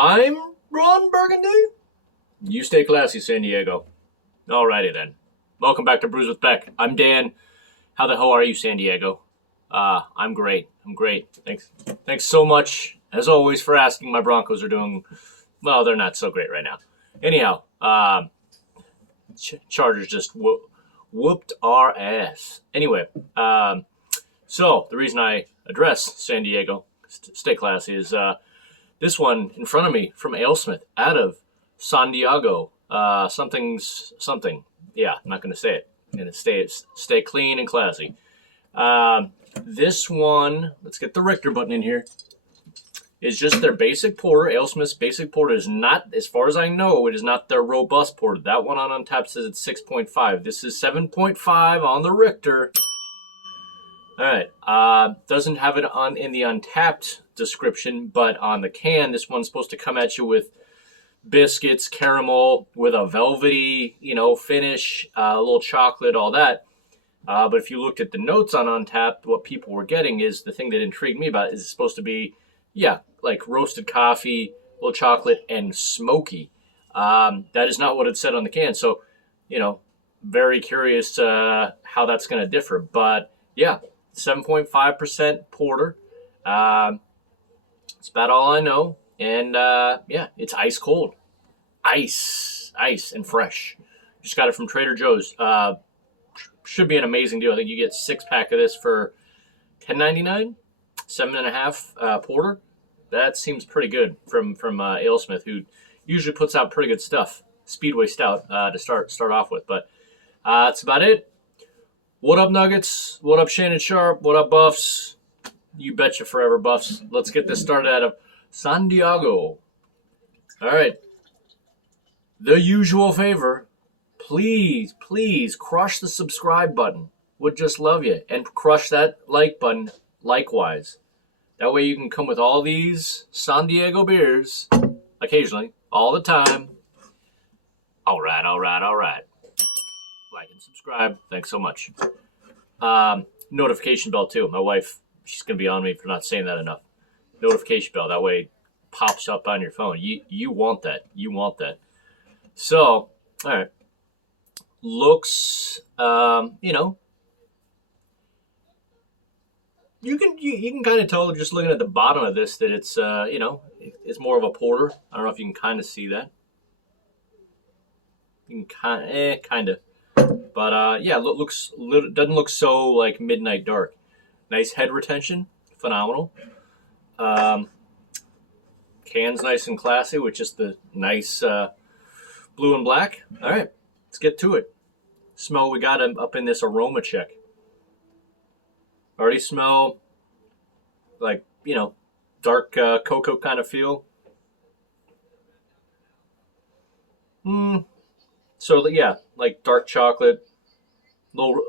I'm Ron Burgundy. You stay classy, San Diego. Alrighty then. Welcome back to Brews with Beck. I'm Dan. How the hell are you, San Diego? I'm great. I'm great. Thanks so much, as always, for asking. My Broncos are doing, well, they're not so great right now. Anyhow, Chargers just whooped our ass. Anyway, so the reason I address San Diego, stay classy, is this one in front of me from Alesmith, out of San Diego. Something's something. Yeah, I'm not going to say it. I'm going to stay clean and classy. This one, let's get the Richter button in here, is just their basic porter. Alesmith's basic porter is not, as far as I know, it is not their robust porter. That one on Untapped says it's 6.5. This is 7.5 on the Richter. All right. Doesn't have it in the Untapped description, but on the can, this one's supposed to come at you with biscuits, caramel, with a velvety, finish, a little chocolate, all that. But if you looked at the notes on Untapped, what people were getting is the thing that intrigued me about it is it's supposed to be, like roasted coffee, a little chocolate, and smoky. That is not what it said on the can. So, very curious how that's going to differ. But, 7.5% porter. It's about all I know. And, it's ice cold. Ice, and fresh. Just got it from Trader Joe's. Should be an amazing deal. I think you get 6-pack of this for $10.99, 7.5 porter. That seems pretty good from Alesmith, who usually puts out pretty good stuff. Speedway Stout to start off with. But that's about it. What up, Nuggets? What up, Shannon Sharp? What up, Buffs? You betcha forever, Buffs. Let's get this started out of San Diego. All right. The usual favor. Please crush the subscribe button. Would just love you. And crush that like button likewise. That way you can come with all these San Diego beers occasionally, all the time. All right. Like and subscribe. Thanks so much. Notification bell too. My wife, she's going to be on me for not saying that enough. Notification bell. That way it pops up on your phone. You want that. You want that. So, all right. Looks, you can kind of tell just looking at the bottom of this that it's, it's more of a porter. I don't know if you can kind of see that. You can kind of. But, doesn't look so, like, midnight dark. Nice head retention. Phenomenal. Can's nice and classy with just the nice blue and black. All right, let's get to it. Smell, we got up in this aroma check. Already smell like, dark cocoa kind of feel. So, like dark chocolate. Little,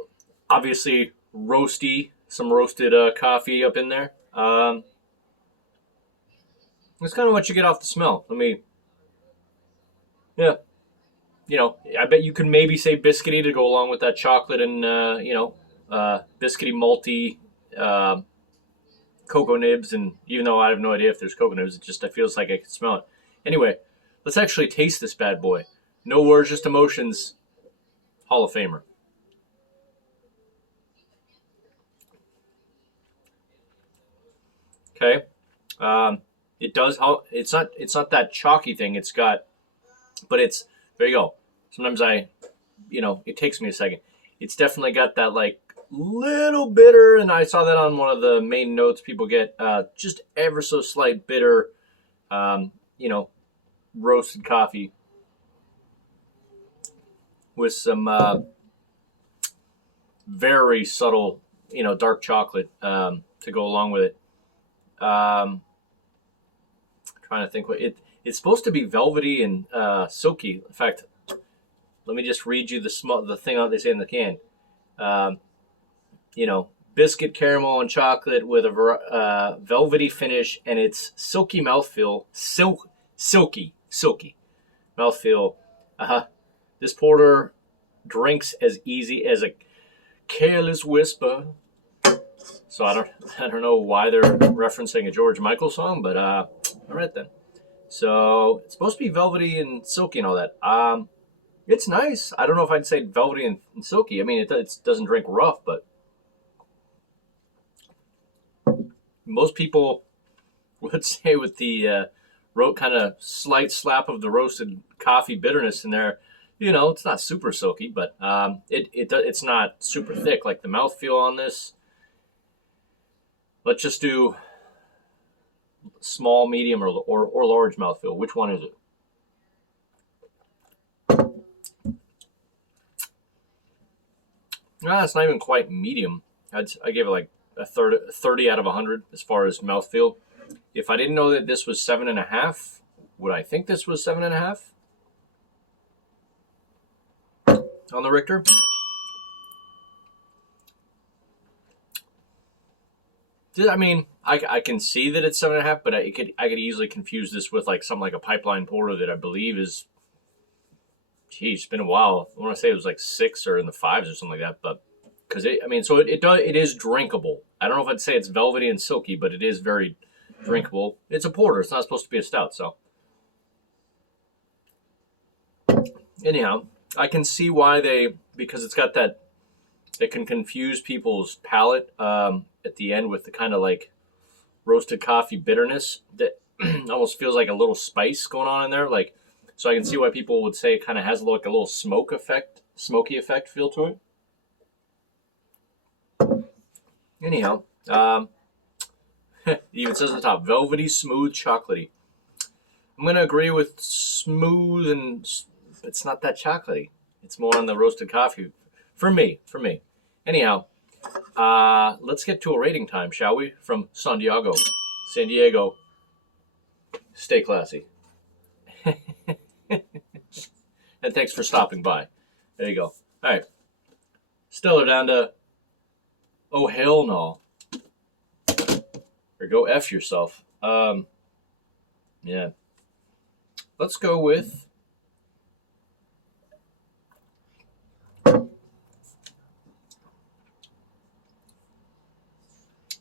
obviously, roasty. Some roasted coffee up in there. That's kind of what you get off the smell. I bet you could maybe say biscuity to go along with that chocolate and, biscuity, malty, cocoa nibs. And even though I have no idea if there's cocoa nibs, it feels like I can smell it. Anyway, let's actually taste this bad boy. No words, just emotions. Hall of Famer. Okay. It does. It's not that chalky thing. But it's, there you go. Sometimes it takes me a second. It's definitely got that like little bitter, and I saw that on one of the main notes people get, just ever so slight bitter, roasted coffee with some very subtle, dark chocolate to go along with it. Trying to think it's supposed to be velvety and silky. In fact, let me just read you the thing they say in the can. Biscuit, caramel, and chocolate with a velvety finish, and it's silky mouthfeel. Silky mouthfeel. This porter drinks as easy as a careless whisper. So I don't know why they're referencing a George Michael song, but all right then. So it's supposed to be velvety and silky and all that. It's nice. I don't know if I'd say velvety and silky. I mean, it doesn't drink rough, but most people would say with the kind of slight slap of the roasted coffee bitterness in there, it's not super silky, but it's not super thick. Like the mouthfeel on this, let's just do small, medium, or large mouthfeel. Which one is it? It's not even quite medium. I gave it like a 30 out of 100 as far as mouthfeel. If I didn't know that this was 7.5, would I think this was 7.5 on the Richter? I mean, I can see that it's 7.5, but I could easily confuse this with like something like a pipeline porter that I believe is, geez, it's been a while. I want to say it was like 6 or in the 5s or something like that, but because it is drinkable. I don't know if I'd say it's velvety and silky, but it is very drinkable. It's a porter. It's not supposed to be a stout, so anyhow, I can see why because it's got that, it can confuse people's palate at the end with the kind of like roasted coffee bitterness that almost feels like a little spice going on in there. Like, so I can see why people would say it kind of has like a little smoky effect feel to it. Anyhow, it even says at the top, velvety, smooth, chocolatey. I'm going to agree with smooth, and it's not that chocolatey. It's more on the roasted coffee for me. Anyhow, let's get to a rating time, shall we? From San Diego. Stay classy. And thanks for stopping by. There you go. All right. Stellar down to, oh, hell no. Or go F yourself. Yeah. Let's go with,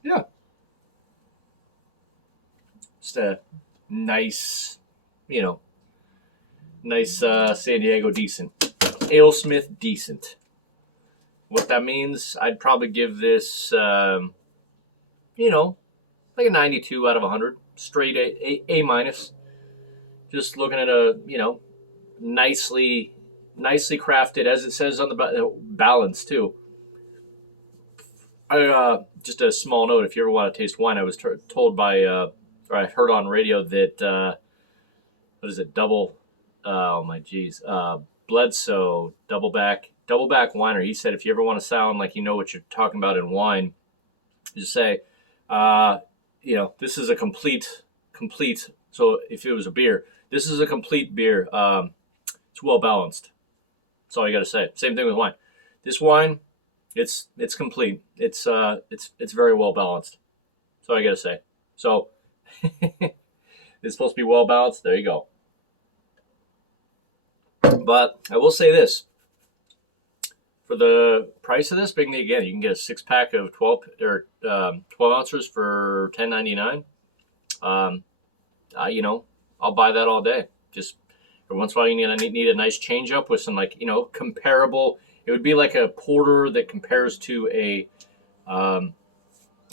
yeah, just a nice, San Diego decent. Alesmith decent. What that means, I'd probably give this, like a 92 out of 100. Straight A minus. Just looking at a, nicely crafted, as it says on the balance too. Just a small note, if you ever want to taste wine, I was told by, or I heard on radio that, what is it, Bledsoe, double back winer. He said if you ever want to sound like you know what you're talking about in wine, just say, this is a complete, so if it was a beer, this is a complete beer. It's well balanced. That's all you got to say. Same thing with wine. This wine, it's complete. It's very well balanced. That's all I got to say. So it's supposed to be well balanced. There you go. But I will say this: for the price of this, again, you can get a 6-pack of 12 ounces for $10.99. I'll buy that all day. Just every once in a while, you need a nice change up with some comparable. It would be like a porter that compares to a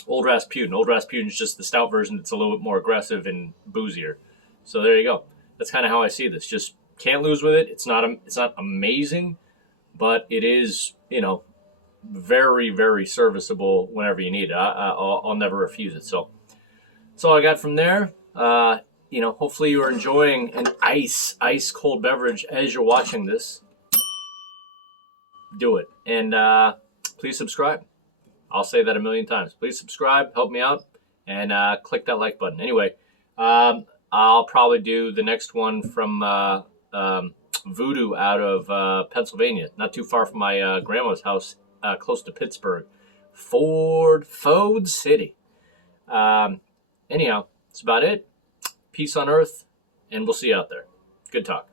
Old Rasputin. Old Rasputin is just the stout version that's a little bit more aggressive and boozier. So there you go. That's kind of how I see this. Just can't lose with it. It's not amazing, but it is very, very serviceable whenever you need it. I'll never refuse it. So that's all I got from there. Hopefully you are enjoying an ice cold beverage as you're watching this. Do it. And please subscribe. I'll say that a million times. Please subscribe, help me out, and click that like button. Anyway, I'll probably do the next one from Voodoo out of Pennsylvania, not too far from my grandma's house, close to Pittsburgh. Ford City. Anyhow, that's about it. Peace on earth, and we'll see you out there. Good talk.